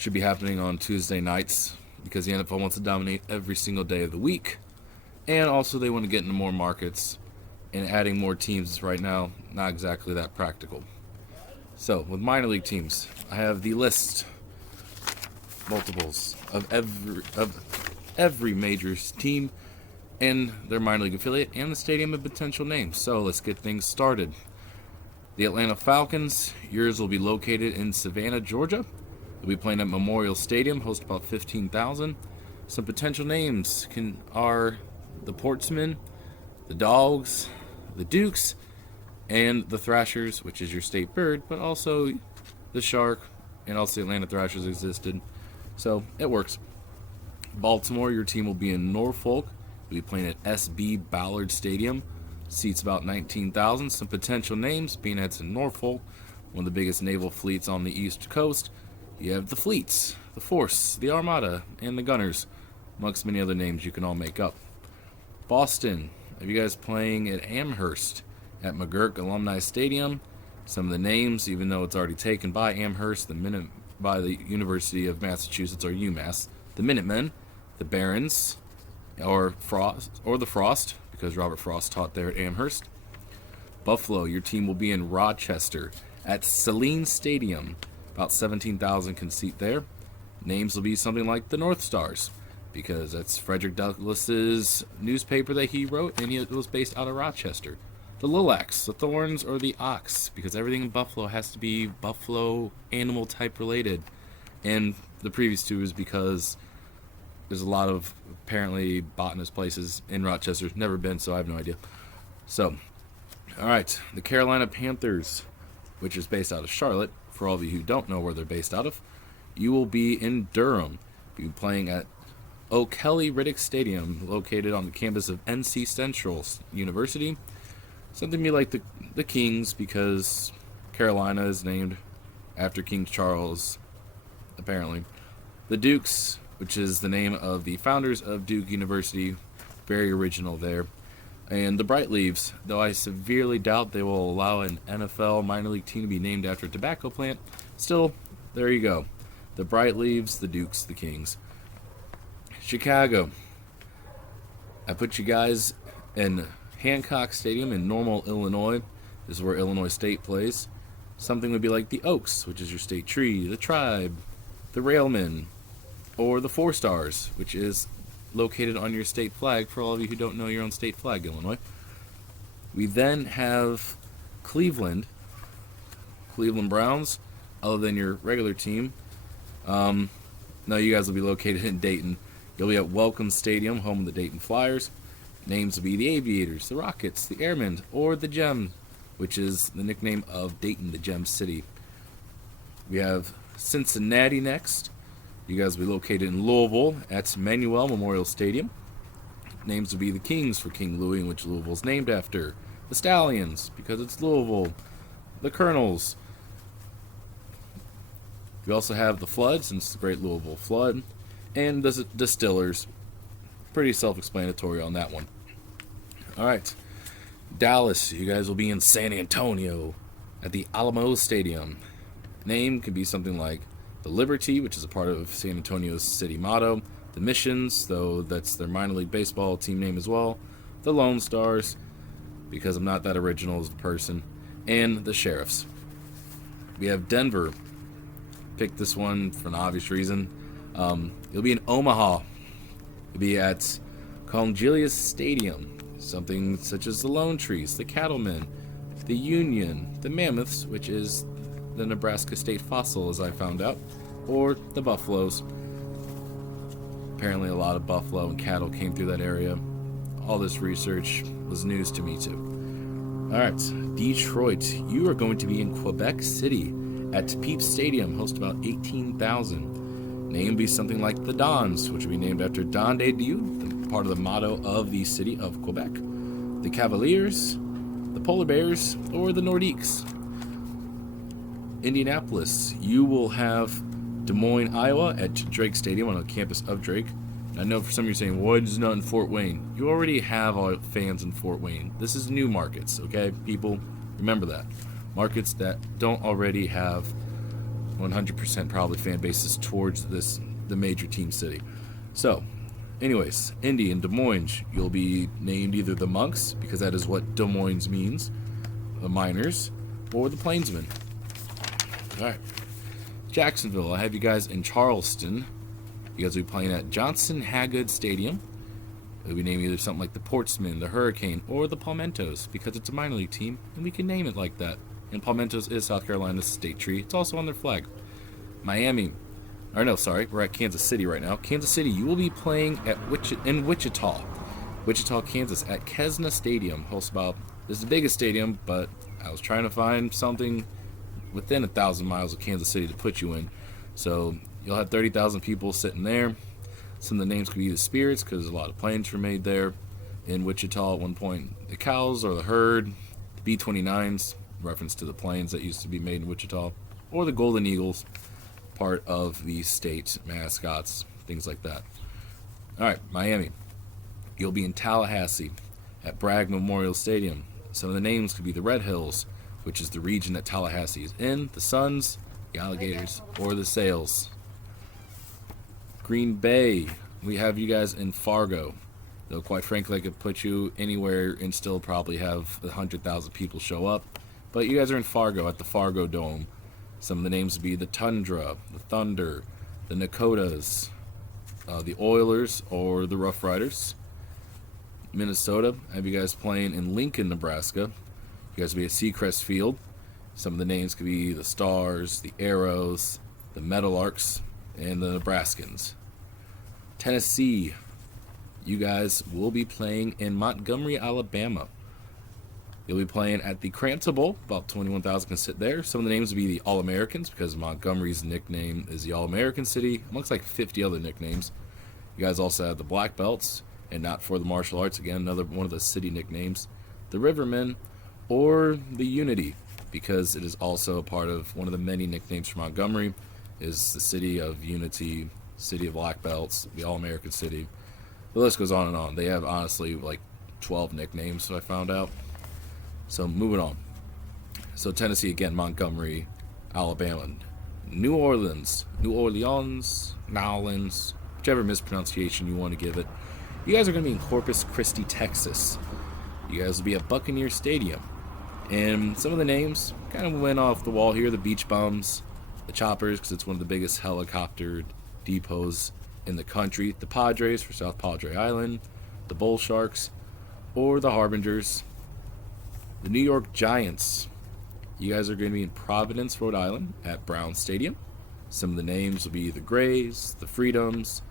should be happening on Tuesday nights because the NFL wants to dominate every single day of the week. And also they want to get into more markets, and adding more teams right now, not exactly that practical. So, with minor league teams, I have the list, multiples, of every major team and their minor league affiliate and the stadium and potential names. So, let's get things started. The Atlanta Falcons, yours will be located in Savannah, Georgia. They'll be playing at Memorial Stadium, host about 15,000. Some potential names are the Portsmen, the Dogs, the Dukes, and the Thrashers, which is your state bird, but also the Shark, and also the Atlanta Thrashers existed. So, it works. Baltimore, your team will be in Norfolk. You'll be playing at SB Ballard Stadium. Seats about 19,000. Some potential names, being it's in Norfolk, one of the biggest naval fleets on the East Coast. You have the Fleets, the Force, the Armada, and the Gunners, amongst many other names you can all make up. Boston, have you guys playing at Amherst at McGurk Alumni Stadium? Some of the names, even though it's already taken by Amherst, by the University of Massachusetts, or UMass, the Minutemen, the Barons, or the Frost, because Robert Frost taught there at Amherst. Buffalo, your team will be in Rochester at Saline Stadium. About 17,000 can seat there. Names will be something like the North Stars, because that's Frederick Douglass's newspaper that he wrote, and it was based out of Rochester. The Lilacs, the Thorns, or the Ox, because everything in Buffalo has to be buffalo animal type related. And the previous two is because there's a lot of apparently botanist places in Rochester. Never been, so I have no idea. So, alright, the Carolina Panthers, which is based out of Charlotte, for all of you who don't know where they're based out of, you will be in Durham. You'll be playing at O'Kelly Riddick Stadium, located on the campus of NC Central University. Something be like the Kings, because Carolina is named after King Charles, apparently. The Dukes, which is the name of the founders of Duke University, very original there. And the Bright Leaves, though I severely doubt they will allow an NFL minor league team to be named after a tobacco plant, still, there you go. The Bright Leaves, the Dukes, the Kings. Chicago, I put you guys in Hancock Stadium in Normal, Illinois. This is where Illinois State plays. Something would be like the Oaks, which is your state tree, the Tribe, the Railmen, or the Four Stars, which is located on your state flag, for all of you who don't know your own state flag, Illinois. We then have Cleveland Browns, other than your regular team. No, you guys will be located in Dayton. You'll be at Welcome Stadium, home of the Dayton Flyers. Names will be the Aviators, the Rockets, the Airmen, or the Gem, which is the nickname of Dayton, the Gem City. We have Cincinnati next. You guys will be located in Louisville at Manuel Memorial Stadium. Names will be the Kings for King Louis, which Louisville is named after. The Stallions, because it's Louisville. The Colonels. We also have the Flood, since the Great Louisville Flood. And the Distillers. Pretty self-explanatory on that one. Alright. Dallas, you guys will be in San Antonio at the Alamo Stadium. Name could be something like the Liberty, which is a part of San Antonio's city motto. The Missions, though that's their minor league baseball team name as well. The Lone Stars, because I'm not that original as a person. And the Sheriffs. We have Denver. Picked this one for an obvious reason. It'll be in Omaha. It'll be at Congelius Stadium. Something such as the Lone Trees, the Cattlemen, the Union, the Mammoths, which is the Nebraska State Fossil, as I found out, or the Buffaloes. Apparently a lot of buffalo and cattle came through that area. All this research was news to me too. Alright, Detroit. You are going to be in Quebec City at Peep Stadium, host about 18,000. Name be something like the Dons, which will be named after Don de Dieu, part of the motto of the city of Quebec. The Cavaliers, the Polar Bears, or the Nordiques. Indianapolis, you will have Des Moines, Iowa at Drake Stadium on the campus of Drake. I know for some of you are saying, why is it not in Fort Wayne? You already have all fans in Fort Wayne. This is new markets, okay? People, remember that. Markets that don't already have 100% probably fan bases towards the major team city. So, anyways, Indy and Des Moines, you'll be named either the Monks, because that is what Des Moines means, the Miners, or the Plainsmen. Alright. Jacksonville, I have you guys in Charleston. You guys will be playing at Johnson Hagood Stadium. It'll be named either something like the Portsmen, the Hurricane, or the Palmettos, because it's a minor league team, and we can name it like that. And Palmettos is South Carolina's state tree. It's also on their flag. Miami. We're at Kansas City right now. Kansas City, you will be playing in Wichita. Wichita, Kansas, at Kesna Stadium. This is the biggest stadium, but I was trying to find something within 1,000 miles of Kansas City to put you in. So you'll have 30,000 people sitting there. Some of the names could be the Spirits, because a lot of planes were made there in Wichita at one point. The Cows or the Herd, the B-29s, reference to the planes that used to be made in Wichita, or the Golden Eagles, part of the state mascots, things like that. Alright, Miami. You'll be in Tallahassee at Bragg Memorial Stadium. Some of the names could be the Red Hills, which is the region that Tallahassee is in, the Suns, the Alligators, or the Sails. Green Bay, we have you guys in Fargo. Though quite frankly, I could put you anywhere and still probably have 100,000 people show up. But you guys are in Fargo at the Fargo Dome. Some of the names would be the Tundra, the Thunder, the Nakotas, the Oilers, or the Rough Riders. Minnesota, I have you guys playing in Lincoln, Nebraska. You guys will be at Seacrest Field. Some of the names could be the Stars, the Arrows, the Meadowlarks, and the Nebraskans. Tennessee, you guys will be playing in Montgomery, Alabama. You'll be playing at the Crampton Bowl. About 21,000 can sit there. Some of the names will be the All-Americans, because Montgomery's nickname is the All-American City, amongst like 50 other nicknames. You guys also have the Black Belts, and not for the martial arts, again, another one of the city nicknames. The Rivermen, or the Unity, because it is also a part of one of the many nicknames for Montgomery, is the City of Unity, City of Black Belts, the All-American City. The list goes on and on. They have, honestly, like 12 nicknames, so I found out. So, moving on. So, Tennessee, again, Montgomery, Alabama, New Orleans, Nowlins, whichever mispronunciation you want to give it. You guys are going to be in Corpus Christi, Texas. You guys will be at Buccaneer Stadium. And some of the names kind of went off the wall here. The Beach Bums, the Choppers, because it's one of the biggest helicopter depots in the country. The Padres for South Padre Island. The Bull Sharks, or the Harbingers. The New York Giants. You guys are going to be in Providence, Rhode Island at Brown Stadium. Some of the names will be the Grays, the Freedoms,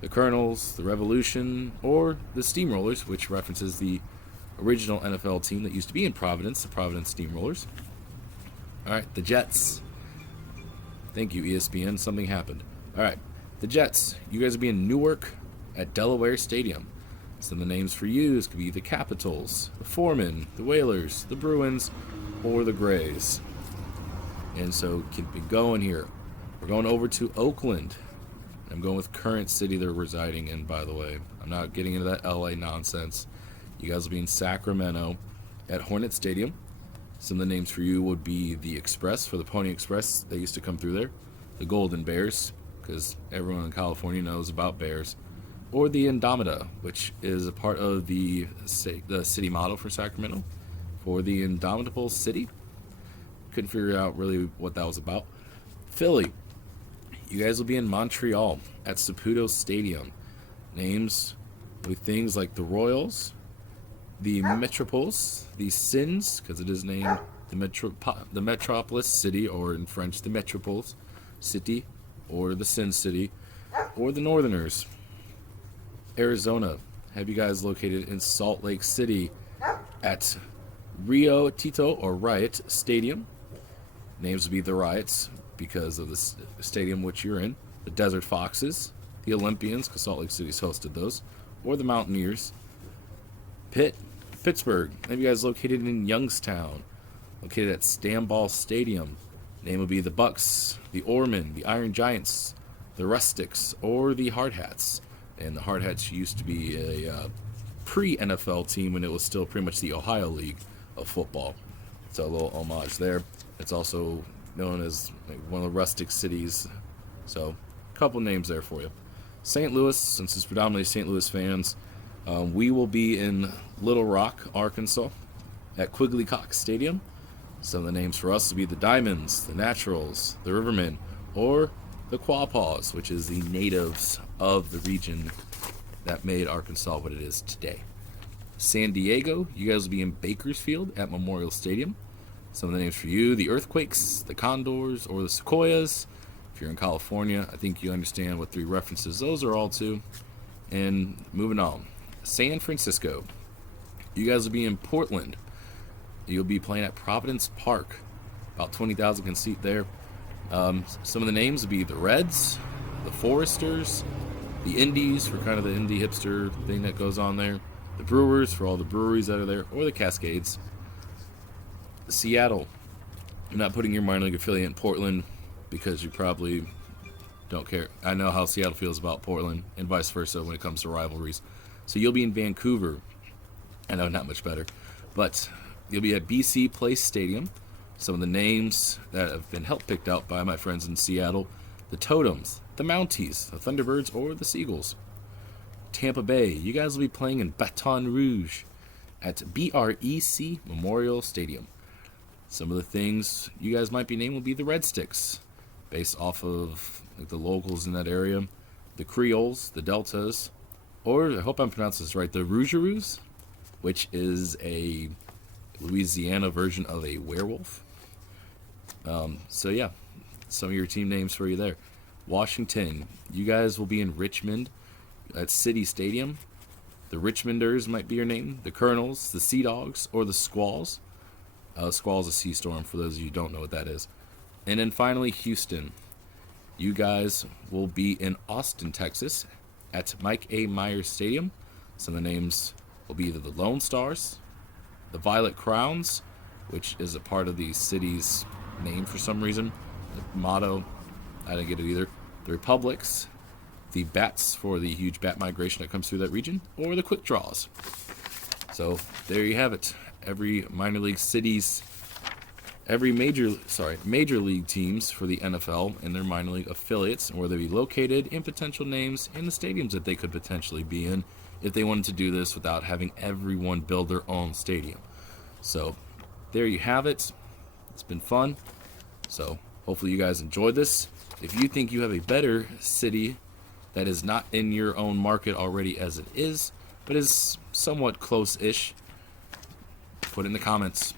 the Colonels, the Revolution, or the Steamrollers, which references the original NFL team that used to be in Providence, the Providence Steamrollers. Alright, the Jets. Thank you, ESPN. Something happened. Alright, the Jets. You guys will be in Newark at Delaware Stadium. Some of the names for you could be the Capitals, the Foremen, the Whalers, the Bruins, or the Grays. And so, keep it going here. We're going over to Oakland. I'm going with current city they're residing in, by the way. I'm not getting into that LA nonsense. You guys will be in Sacramento at Hornet Stadium. Some of the names for you would be the Express, for the Pony Express. They used to come through there. The Golden Bears, because everyone in California knows about bears. Or the Indomita, which is a part of the city motto for Sacramento. For the Indomitable City. Couldn't figure out really what that was about. Philly. You guys will be in Montreal at Saputo Stadium. Names with things like the Royals, the Metropoles, the Sins, because it is named the Metropolis City, or in French, the Metropoles City, or the Sin City, or the Northerners. Arizona, have you guys located in Salt Lake City at Rio Tito, or Riot Stadium. Names would be the Riots, because of the stadium which you're in. The Desert Foxes, the Olympians, because Salt Lake City's hosted those, or the Mountaineers. Pittsburgh, have you guys located in Youngstown, located at Stamball Stadium. Name will be the Bucks, the Oarmen, the Iron Giants, the Rustics, or the Hard Hats. And the Hard Hats used to be a pre-NFL team when it was still pretty much the Ohio League of football. So a little homage there. It's also known as like one of the rustic cities. So, a couple names there for you. St. Louis, since it's predominantly St. Louis fans, we will be in Little Rock, Arkansas, at Quigley Cox Stadium. Some of the names for us will be the Diamonds, the Naturals, the Rivermen, or the Quapaws, which is the natives of the region that made Arkansas what it is today. San Diego, you guys will be in Bakersfield at Memorial Stadium. Some of the names for you, the Earthquakes, the Condors, or the Sequoias. If you're in California, I think you understand what three references those are all to. And moving on. San Francisco, you guys will be in Portland. You'll be playing at Providence Park. About 20,000 can seat there. Some of the names will be the Reds, the Foresters, the Indies for kind of the indie hipster thing that goes on there, the Brewers for all the breweries that are there, or the Cascades. Seattle, I'm not putting your minor league affiliate in Portland because you probably don't care. I know how Seattle feels about Portland and vice versa when it comes to rivalries. So you'll be in Vancouver. I know, not much better. But you'll be at BC Place Stadium. Some of the names that have been helped picked out by my friends in Seattle: the Totems, the Mounties, the Thunderbirds, or the Seagulls. Tampa Bay, you guys will be playing in Baton Rouge at BREC Memorial Stadium. Some of the things you guys might be named will be the Red Sticks, based off of like the locals in that area, the Creoles, the Deltas, or I hope I'm pronouncing this right, the Rougeroos, which is a Louisiana version of a werewolf. So yeah, some of your team names for you there. Washington, you guys will be in Richmond at City Stadium. The Richmonders might be your name, the Colonels, the Sea Dogs, or the Squalls. Squall's a sea storm for those of you who don't know what that is. And then finally, Houston. You guys will be in Austin, Texas at Mike A. Myers Stadium. Some of the names will be either the Lone Stars, the Violet Crowns, which is a part of the city's name for some reason, the motto, I didn't get it either, the Republics, the Bats for the huge bat migration that comes through that region, or the Quick Draws. So there you have it. Every minor league cities, every major league teams for the NFL and their minor league affiliates, and where they be located, and potential names and the stadiums that they could potentially be in if they wanted to do this without having everyone build their own stadium. So there you have it. It's been fun. So hopefully you guys enjoyed this. If you think you have a better city that is not in your own market already as it is, but is somewhat close-ish, put it in the comments.